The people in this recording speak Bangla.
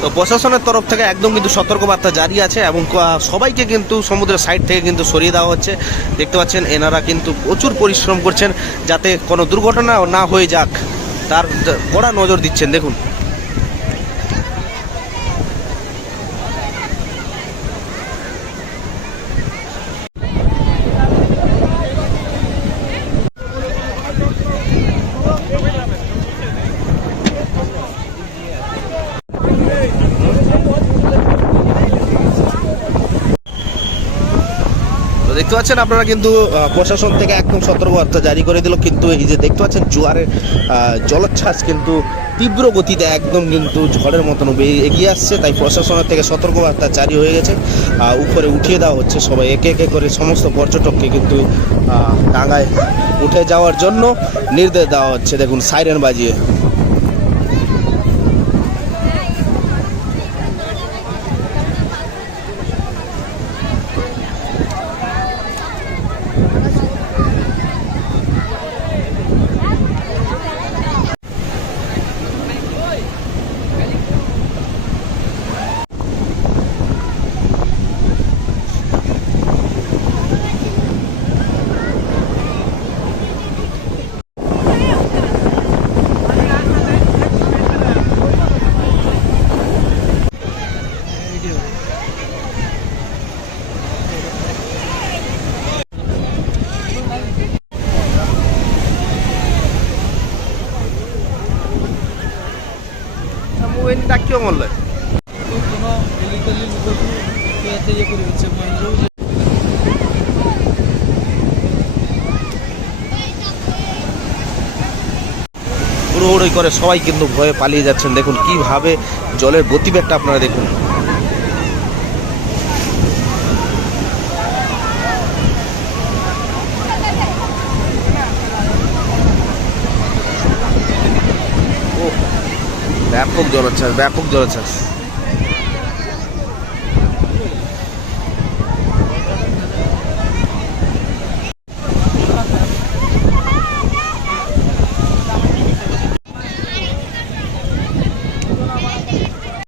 তো প্রশাসনের তরফ থেকে একদম কিন্তু সতর্কবার্তা জারি আছে এবং সবাইকে কিন্তু সমুদ্রের সাইড থেকে কিন্তু সরিয়ে দেওয়া হচ্ছে। দেখতে পাচ্ছেন, এনারা কিন্তু প্রচুর পরিশ্রম করছেন যাতে কোনো দুর্ঘটনা না হয়ে যাক। তার কড়া নজর দিচ্ছেন, দেখুন। দেখতে পাচ্ছেন আপনারা কিন্তু প্রশাসন থেকে একদম সতর্কবার্তা জারি করে দিল, কিন্তু এই যে দেখতে পাচ্ছেন জোয়ারের জলোচ্ছ্বাস কিন্তু তীব্র গতিতে একদম কিন্তু ঝড়ের মতন এগিয়ে আসছে, তাই প্রশাসনের থেকে সতর্কবার্তা জারি হয়ে গেছে। উপরে উঠিয়ে দেওয়া হচ্ছে সবাই, একে একে করে সমস্ত পর্যটককে কিন্তু ডাঙায় উঠে যাওয়ার জন্য নির্দেশ দেওয়া হচ্ছে। দেখুন, সাইরেন বাজিয়ে। মোবাইল ডাকিও করে করে সবাই কিন্তু ভয়ে পালিয়ে যাচ্ছেন। দেখুন কীভাবে জলের গতিবেগটা আপনারা দেখুন। ব্যাপক জলোচ্ছ্বাস ব্যাপক জলোচ্ছ্বাস।